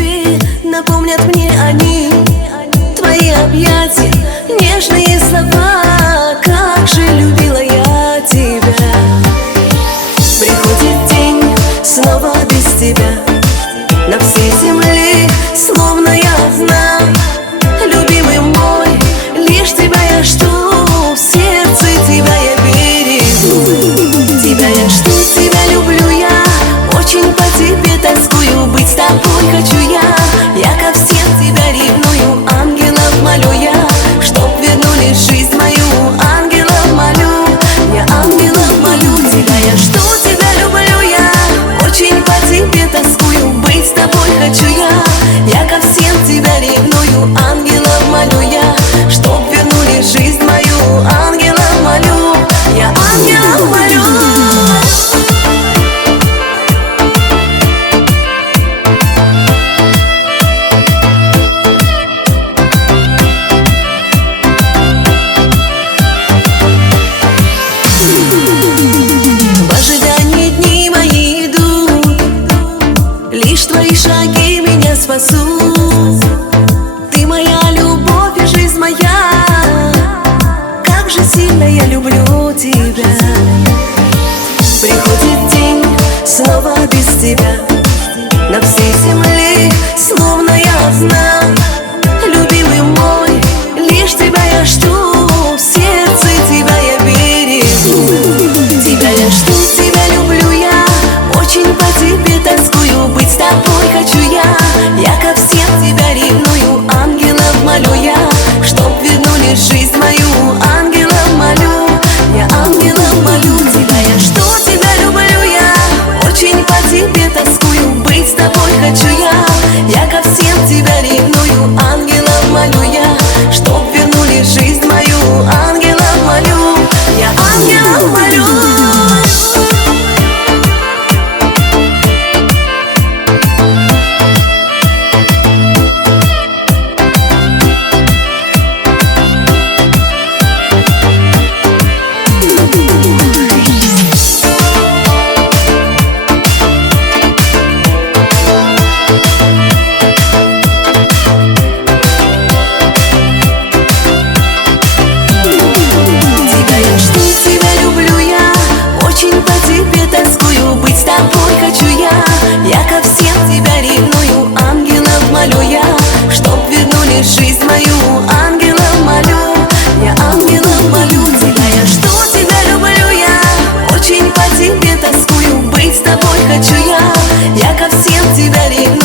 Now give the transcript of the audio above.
тебе напомнят мне они. Твои объятия, нежные слова, как же любила я тебя. Приходит день снова без тебя, на всей земле словно я одна. Любимый мой, лишь тебя я жду, в сердце тебя я берегу. Тебя я жду, тебя люблю я, очень по тебе тоскую, быть с тобой хочу я ко всем тебя ревную. Ангелов молю я, чтоб вернули жизнь мою. Ангелов молю, я ангелов молю. Тебя я жду, тебя люблю я, очень по тебе тоскую, быть с тобой хочу я ко всем тебя ревную. Ангелов молю я, чтоб вернули жизнь мою. Ангелов молю, я ангелов молю. В ожидании дни мои идут, лишь твои шаги меня спасут. Ты моя любовь и жизнь моя, как же сильно я люблю тебя. Приходит день снова без тебя, на всей земле словно я одна. Любимый мой, лишь тебя я жду, в сердце тебя я берегу. Тебя я жду, тебя люблю я, очень по тебе тоскую, быть с тобой хочу я ко всем тебя ревную. Ангелов молю я, чтоб вернули жизнь мою. Ангелов молю, я ангелов молю. Тебя я жду, тебя люблю я, очень по тебе тоскую, быть с тобой хочу я ко всем тебя ревную. Ангелов молю я, чтоб вернули жизнь мою. Ангелов молю, я ангелов молю. Жизнь мою, ангелов молю, я ангелов молю. Тебя я жду, тебя люблю я, очень по тебе тоскую, быть с тобой хочу я ко всем тебя ревную.